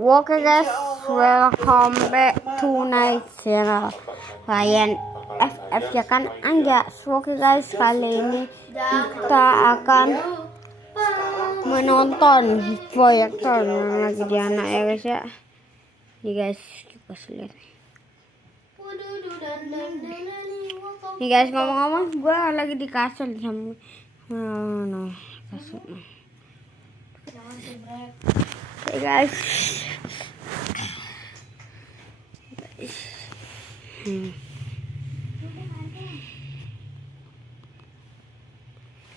Oke guys, welcome back to night channel Ryan FF ya kan Anja. Oke guys, kali ini kita akan menonton proyektor yang lagi di anak ya guys ya. Nih guys, kita lihat. Nih guys, ngomong-ngomong gue lagi di kasur sama kasur. Oke guys.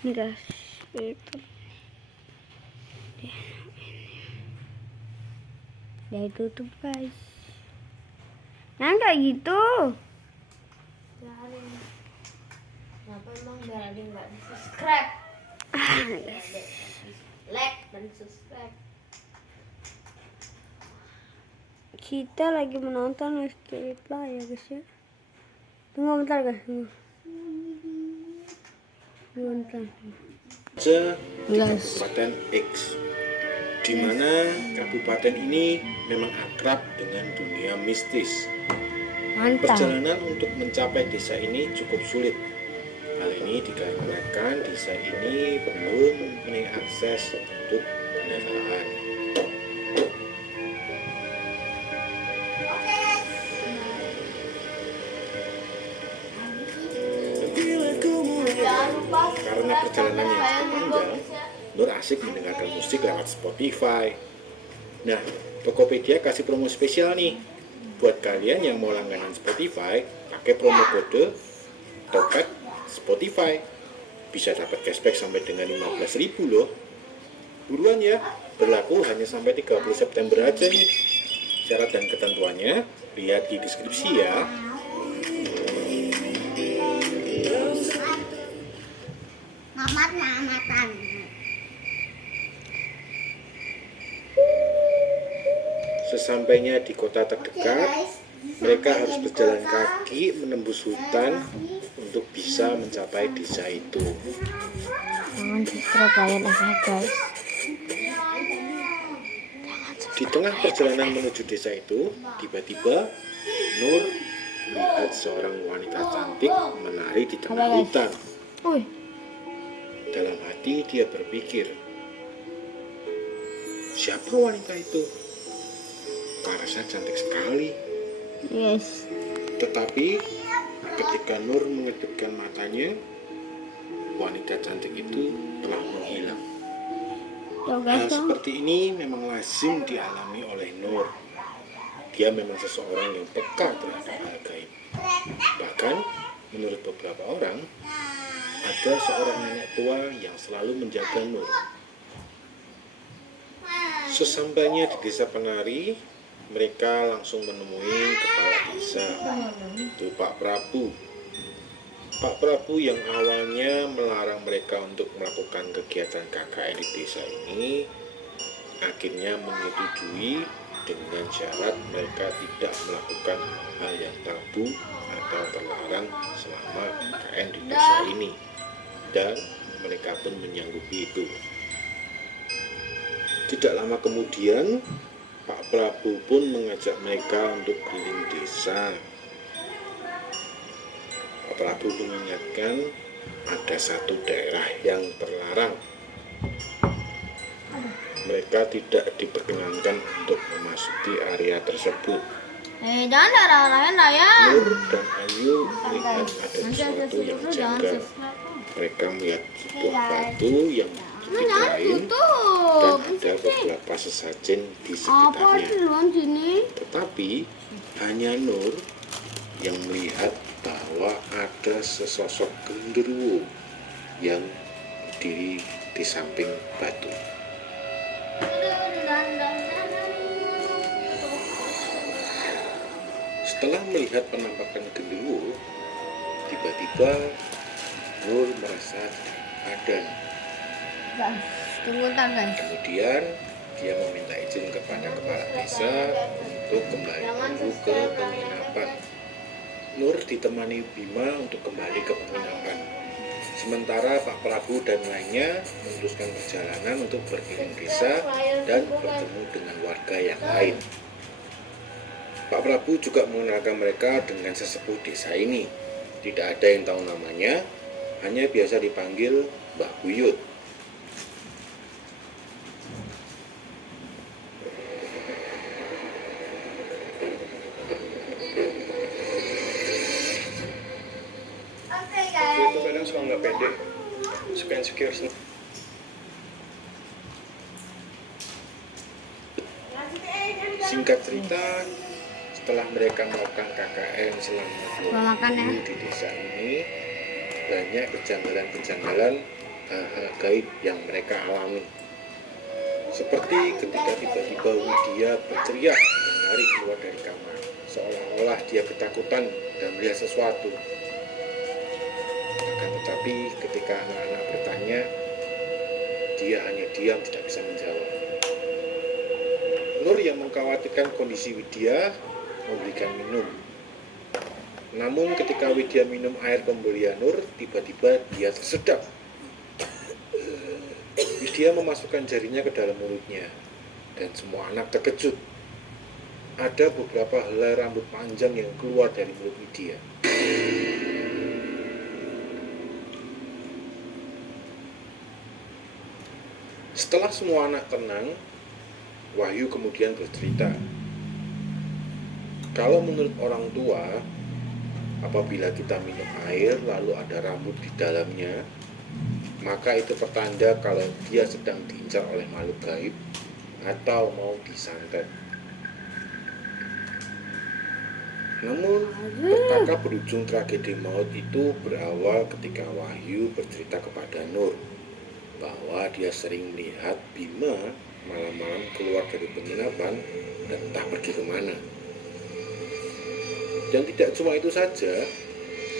Ini guys, itu dia tutup guys. Nah kayak gitu. Kenapa emang biar ada nggak di subscribe? Like dan subscribe. Kita lagi menonton Street lah ya guys ya. Tunggu bentar guys. Tunggu bentar. Di Kabupaten X, di mana kabupaten ini memang akrab dengan dunia mistis. Mantap. Perjalanan untuk mencapai desa ini cukup sulit. Hal ini dikarenakan desa ini belum mempunyai akses untuk kendaraan. Karena perjalanan yang cukup panjang, Nur asik mendengarkan musik lewat Spotify. Nah, Tokopedia kasih promo spesial nih. Buat kalian yang mau langganan Spotify, pakai promo kode Topet Spotify. Bisa dapat cashback sampai dengan 15.000 loh. Buruan ya, berlaku hanya sampai 30 September aja nih. Syarat dan ketentuannya lihat di deskripsi ya. Sesampainya di kota terdekat, mereka harus berjalan kaki menembus hutan untuk bisa mencapai desa itu. Jangan subscribe Ryan FF guys. Di tengah perjalanan menuju desa itu, tiba-tiba Nur melihat seorang wanita cantik menari di tengah hutan. Dalam hati dia berpikir, siapa wanita itu? Parasnya cantik sekali. Yes. Tetapi ketika Nur mengedipkan matanya, wanita cantik itu telah menghilang. Hal seperti ini memang lazim dialami oleh Nur. Dia memang seseorang yang peka terhadap hal gaib. Bahkan menurut beberapa orang, ada seorang nenek tua yang selalu menjaga Nur. Sesampainya di desa penari, mereka langsung menemui kepala desa, itu Pak Prabu. Pak Prabu yang awalnya melarang mereka untuk melakukan kegiatan KKN di desa ini, akhirnya menyetujui dengan syarat mereka tidak melakukan hal yang tabu atau terlarang selama KKN di desa ini. Dan mereka pun menyanggupi itu. Tidak lama kemudian, Pak Prabu pun mengajak mereka untuk keliling desa. Pak Prabu mengingatkan ada satu daerah yang terlarang. Mereka tidak diperkenankan untuk memasuki area tersebut. Jangan darah-darahin ya. Nur dan Ayu melihat ada sesuatu yang janggal. Mereka melihat sebuah batu yang lain dan ada beberapa sesajen di sekitarnya. Tetapi hanya Nur yang melihat bahwa ada sesosok genderuwo yang berdiri di samping batu. Setelah melihat penampakan genderuwo, tiba-tiba Nur merasa padan. Kemudian dia meminta izin kepada kepala desa untuk kembali ke penginapan. Nur ditemani Bima untuk kembali ke penginapan. Sementara Pak Prabu dan lainnya meneruskan perjalanan untuk berkeliling desa dan bertemu dengan warga yang lain. Pak Prabu juga mengenalkan mereka dengan sesepuh desa ini. Tidak ada yang tahu namanya, hanya biasa dipanggil Mbah Buyut. Itu kadang suka nggak pede, suka insecure. Singkat cerita, setelah mereka melakukan KKN selama 2 Makan ya. minggu di desa ini, banyak kejanggalan-kejanggalan hal-hal gaib yang mereka alami. Seperti ketika tiba-tiba Widya berteriak dan lari keluar dari kamar, seolah-olah dia ketakutan dan melihat sesuatu. Akan tetapi ketika anak-anak bertanya, dia hanya diam, tidak bisa menjawab. Nur yang mengkhawatirkan kondisi Widya memberikan minum. Namun ketika Widya minum air pemberian Nur, tiba-tiba dia tersedak. Widya memasukkan jarinya ke dalam mulutnya, dan semua anak terkejut. Ada beberapa helai rambut panjang yang keluar dari mulut Widya. Setelah semua anak tenang, Wahyu kemudian bercerita, kalau menurut orang tua, apabila kita minum air lalu ada rambut di dalamnya, maka itu pertanda kalau dia sedang diincar oleh makhluk gaib atau mau disantet. Namun, petaka berujung tragedi maut itu berawal ketika Wahyu bercerita kepada Nur bahwa dia sering melihat Bima malam-malam keluar dari penginapan dan entah pergi kemana. Dan tidak cuma itu saja,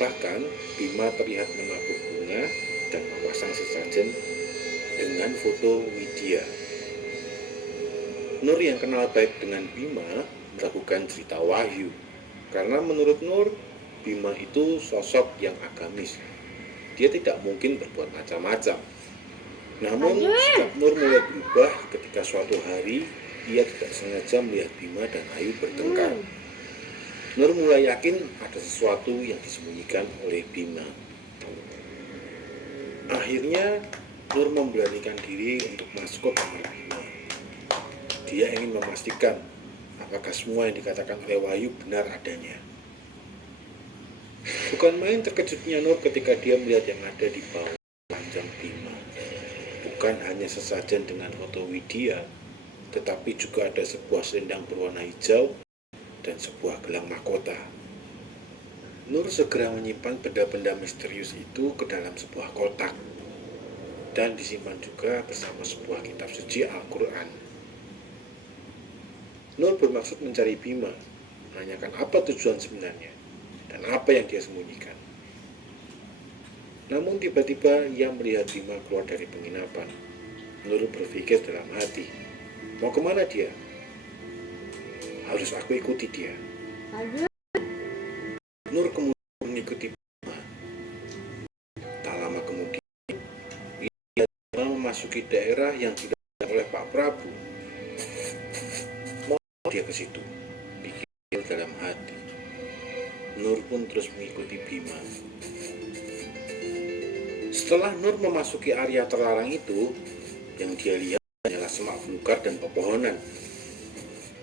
bahkan Bima terlihat menabur bunga dan memasang sesajen dengan foto Widya. Nur yang kenal baik dengan Bima melakukan cerita Wahyu, karena menurut Nur, Bima itu sosok yang agamis. Dia tidak mungkin berbuat macam-macam. Namun, sikap Nur mulai berubah ketika suatu hari ia tidak sengaja melihat Bima dan Ayu bertengkar. Nur mulai yakin ada sesuatu yang disembunyikan oleh Bima. Akhirnya, Nur memberanikan diri untuk masuk ke kamar Bima. Dia ingin memastikan apakah semua yang dikatakan oleh Wahyu benar adanya. Bukan main terkejutnya Nur ketika dia melihat yang ada di bawah panjang Bima. Bukan hanya sesajen dengan foto Widya, tetapi juga ada sebuah selendang berwarna hijau dan sebuah gelang mahkota. Nur segera menyimpan benda-benda misterius itu ke dalam sebuah kotak dan disimpan juga bersama sebuah kitab suci Al-Quran. Nur bermaksud mencari Bima, menanyakan apa tujuan sebenarnya dan apa yang dia sembunyikan. Namun tiba-tiba ia melihat Bima keluar dari penginapan. Nur berpikir dalam hati, mau kemana dia? Harus aku ikuti dia. Nur kemudian mengikuti Bima. Tak lama kemudian, ia memasuki daerah yang didatangi oleh Pak Prabu. Mau dia ke situ? Pikir dalam hati. Nur pun terus mengikuti Bima. Setelah Nur memasuki area terlarang itu, yang dia lihat hanyalah semak belukar dan pepohonan.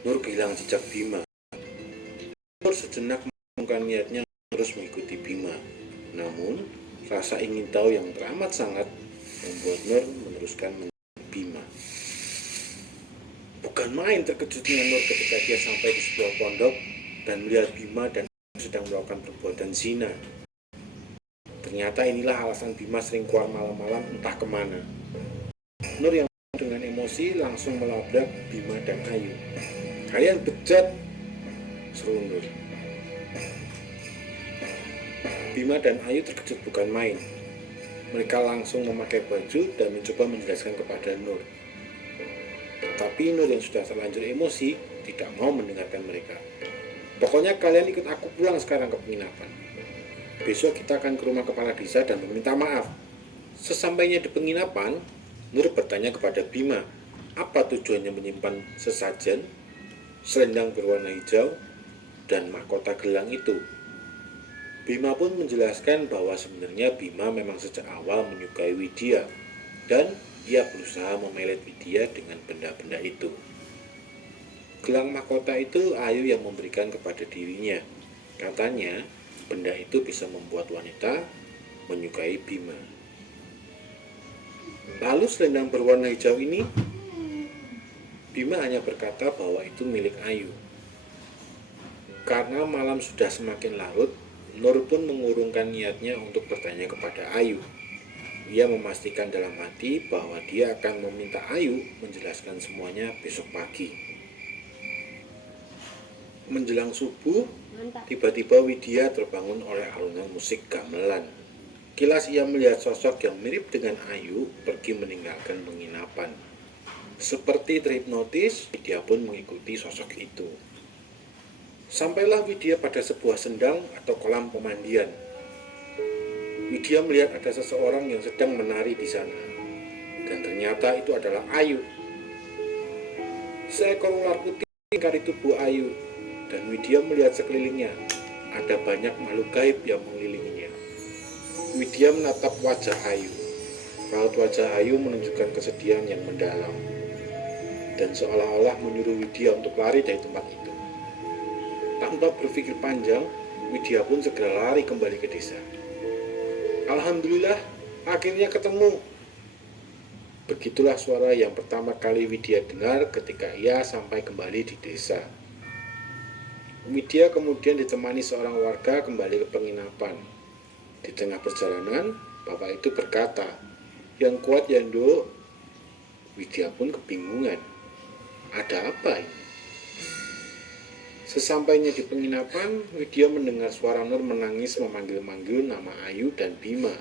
Nur kehilangan jejak Bima. Nur sejenak mengurungkan niatnya terus mengikuti Bima. Namun, rasa ingin tahu yang teramat sangat membuat Nur meneruskan mencari Bima. Bukan main terkejutnya Nur ketika dia sampai di sebuah pondok dan melihat Bima dan sedang melakukan perbuatan zina. Ternyata inilah alasan Bima sering keluar malam-malam entah kemana. Nur yang dengan emosi langsung melabrak Bima dan Ayu. Kalian bejat, seru Nur. Bima dan Ayu terkejut bukan main. Mereka langsung memakai baju dan mencoba menjelaskan kepada Nur. Tapi Nur yang sudah terlanjur emosi tidak mau mendengarkan mereka. Pokoknya kalian ikut aku pulang sekarang ke penginapan. Besok kita akan ke rumah kepala desa dan meminta maaf. Sesampainya di penginapan, Nur bertanya kepada Bima, apa tujuannya menyimpan sesajen, selendang berwarna hijau, dan mahkota gelang itu. Bima pun menjelaskan bahwa sebenarnya Bima memang sejak awal menyukai Widya, dan ia berusaha memelet Widya dengan benda-benda itu. Gelang mahkota itu Ayu yang memberikan kepada dirinya. Katanya, benda itu bisa membuat wanita menyukai Bima. Lalu selendang berwarna hijau ini, Bima hanya berkata bahwa itu milik Ayu. Karena malam sudah semakin larut, Nur pun mengurungkan niatnya untuk bertanya kepada Ayu. Ia memastikan dalam hati bahwa dia akan meminta Ayu menjelaskan semuanya besok pagi. Menjelang subuh, tiba-tiba Widya terbangun oleh alunan musik gamelan. Kilas ia melihat sosok yang mirip dengan Ayu pergi meninggalkan penginapan. Seperti terhipnotis, Widya pun mengikuti sosok itu. Sampailah Widya pada sebuah sendang atau kolam pemandian. Widya melihat ada seseorang yang sedang menari di sana. Dan ternyata itu adalah Ayu. Seekor ular putih melingkari tubuh Ayu. Dan Widya melihat sekelilingnya. Ada banyak makhluk gaib yang mengelilinginya. Widya menatap wajah Ayu. Raut wajah Ayu menunjukkan kesedihan yang mendalam. Dan seolah-olah menyuruh Widya untuk lari dari tempat itu. Tanpa berpikir panjang, Widya pun segera lari kembali ke desa. Alhamdulillah, akhirnya ketemu. Begitulah suara yang pertama kali Widya dengar ketika ia sampai kembali di desa. Widya kemudian ditemani seorang warga kembali ke penginapan. Di tengah perjalanan, bapak itu berkata, "Yang kuat ya, Nduk." Widya pun kebingungan. Ada apa ini? Sesampainya di penginapan, Widya mendengar suara Nur menangis memanggil-manggil nama Ayu dan Bima.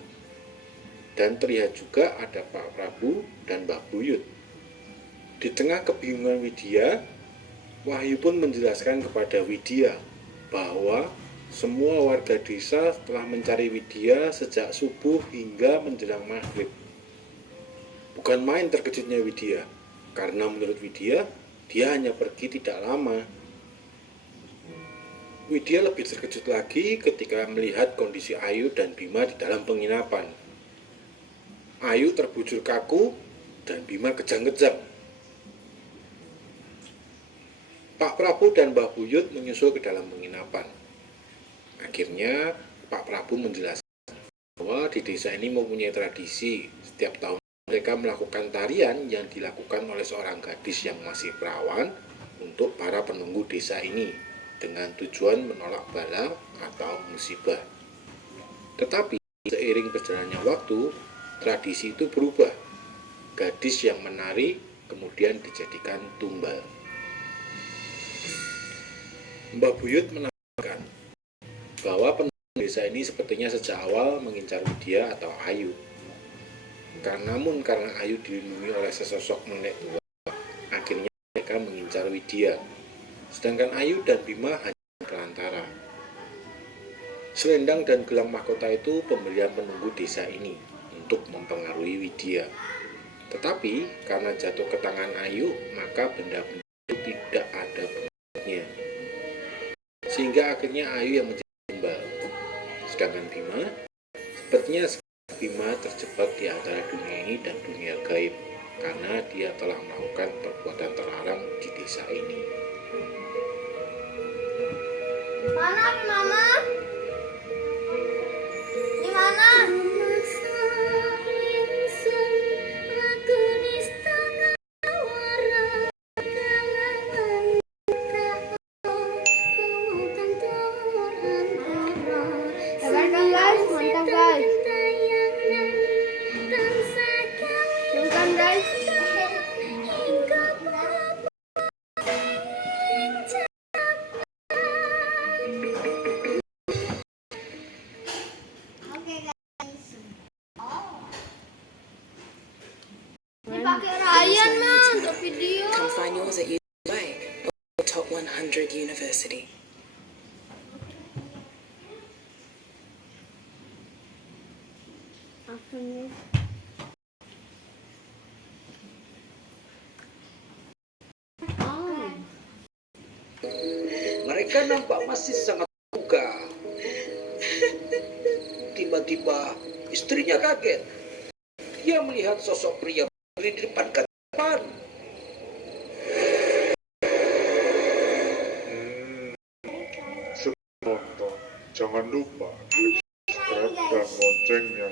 Dan terlihat juga ada Pak Prabu dan Mbak Buyut. Di tengah kebingungan Widya, Wahyu pun menjelaskan kepada Widya bahwa semua warga desa telah mencari Widya sejak subuh hingga menjelang maghrib. Bukan main terkejutnya Widya, karena menurut Widya, dia hanya pergi tidak lama. Widya lebih terkejut lagi ketika melihat kondisi Ayu dan Bima di dalam penginapan. Ayu terbujur kaku dan Bima kejang-kejang. Pak Prabu dan Mbah Buyut menyusul ke dalam penginapan. Akhirnya Pak Prabu menjelaskan bahwa di desa ini mempunyai tradisi. Setiap tahun mereka melakukan tarian yang dilakukan oleh seorang gadis yang masih perawan untuk para penunggu desa ini dengan tujuan menolak bala atau musibah. Tetapi seiring berjalannya waktu, tradisi itu berubah. Gadis yang menari kemudian dijadikan tumbal. Mbah Buyut menambahkan bahwa penduduk desa ini sepertinya sejak awal mengincar Widya atau Ayu. Karena Ayu dilindungi oleh sesosok nenek tua, akhirnya mereka mengincar Widya. Sedangkan Ayu dan Bima hanya perantara. Selendang dan gelang mahkota itu pemberian penunggu desa ini untuk mempengaruhi Widya. Tetapi karena jatuh ke tangan Ayu, maka benda-benda itu tidak ada pengikutnya. Sehingga akhirnya Ayu yang menjadi tumbal. Sedangkan Bima, sepertinya Bima terjebak di antara dunia ini dan dunia gaib karena dia telah melakukan perbuatan terlarang di desa ini. Mana Mama? Di mana? Come find yours at UCLA or Top 100 University. After Mereka nampak masih sangat terbuka. Tiba-tiba istrinya kaget. Dia melihat sosok pria berdiri di depan kaca. Penonton, jangan lupa subscribe dan loncengnya.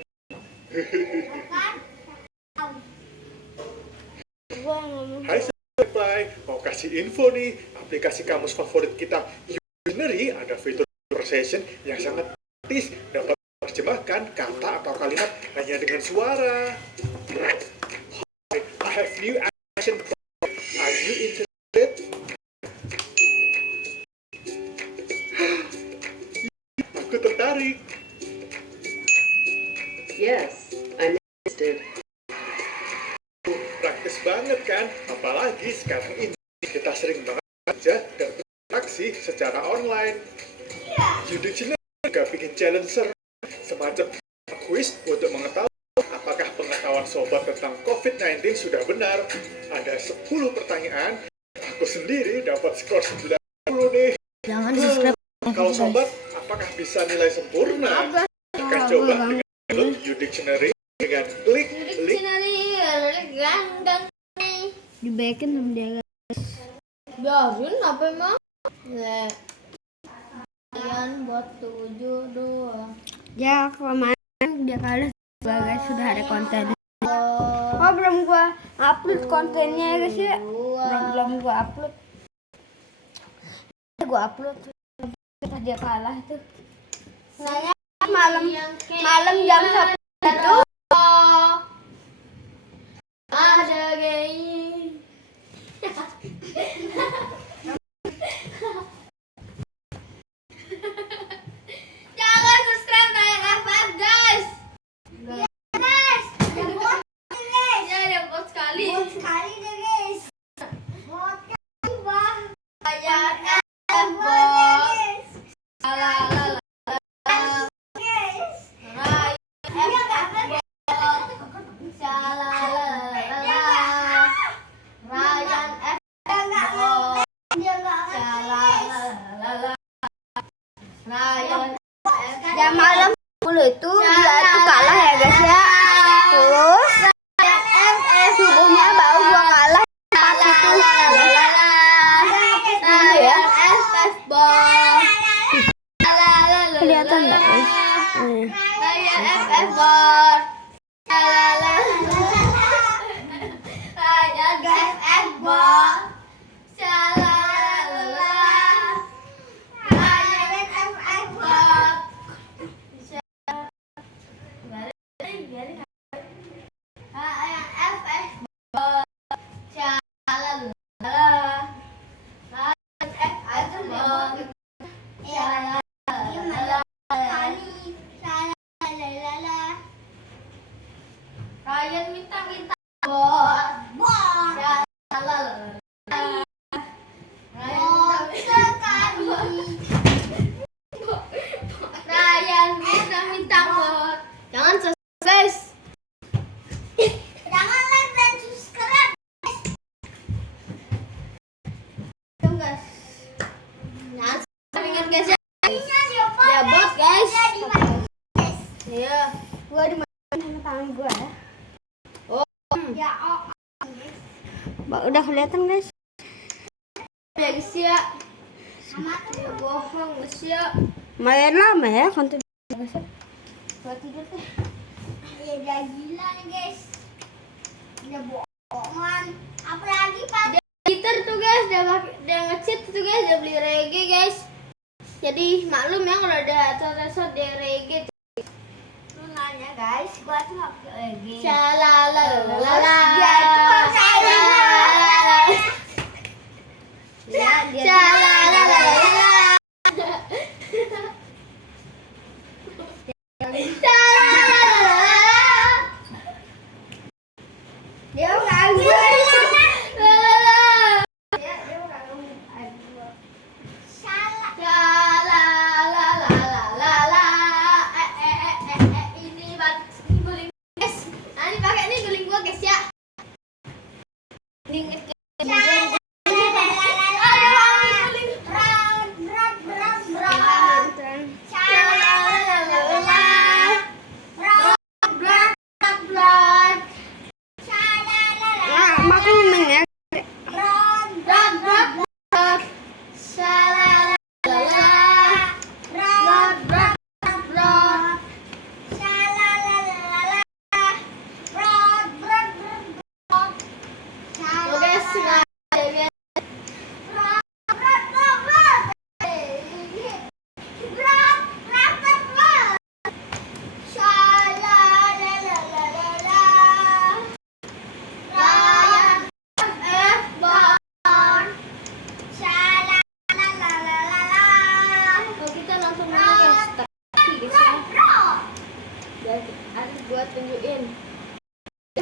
Hai Spotify, mau kasih info nih, aplikasi kamus favorit kita Dictionary ada fitur conversation yang sangat praktis, dapat menerjemahkan kata atau kalimat hanya dengan suara. Hi, I have new action. Are you interested? Aku tertarik. Yes, I'm interested. Praktis banget kan? Apalagi sekarang ini kita sering banget aja dan berinteraksi secara online. Dictionary juga bikin challenge seru, semacam quiz untuk mengetahui apakah pengetahuan sobat tentang COVID-19 sudah benar. Ada 10 pertanyaan. Aku sendiri dapat skor 90 nih. Jangan subscribe. Kalau sobat, apakah bisa nilai sempurna? Akan coba dengan download Dictionary dengan klik link Gandang. Dibaikin sama dia guys. Biarin apa emang? Kalian buat 7 doang. Ya kemarin dia kalah guys, sudah ada konten. Oh belum gua upload kontennya ya guys ya. Belum gua upload. Gua upload pas dia kalah tuh. Saya malam jam 1 itu. Ada gay. Jangan subscribe kayak FF guys. Guys. Ya ada bot sekali. Bot sekali deh guys. Bot kali bah. Kayak FF bot. Lalalala. Guys. Ryan F. Jam malam 10 itu dia itu kalah ya guys ya. Terus subuhnya baru gua kalah 4 itu. Kelihatan nggak guys? Ryan minta-minta bot. Ryan minta bot. Jangan subscribe. Jangan like dan subscribe. Tuh guys. Jangan ingat guys ya. Ya bot guys. Iya. Gua di mana tangan gua ya. Ya oh. Udah kelihatan guys. Ya guys ya. Bohong guys ya. Lumayan lama ya konten. Buat tidur teh. Ya udah gila nih guys. Udah bohongan. Apalagi pak. Gitar tuh guys, dia nge-cheat tuh guys, dia beli reggae guys. Jadi maklum ya kalau ada sensor dia reggae. Lu nanya guys, gua tuh pakai lagi. Shalalalala. Dia itu pakai Ya, shalalalala. dia kagak. Ini guling guys. Nah, ini pakai ini guling gua guys ya. Ini subscribe.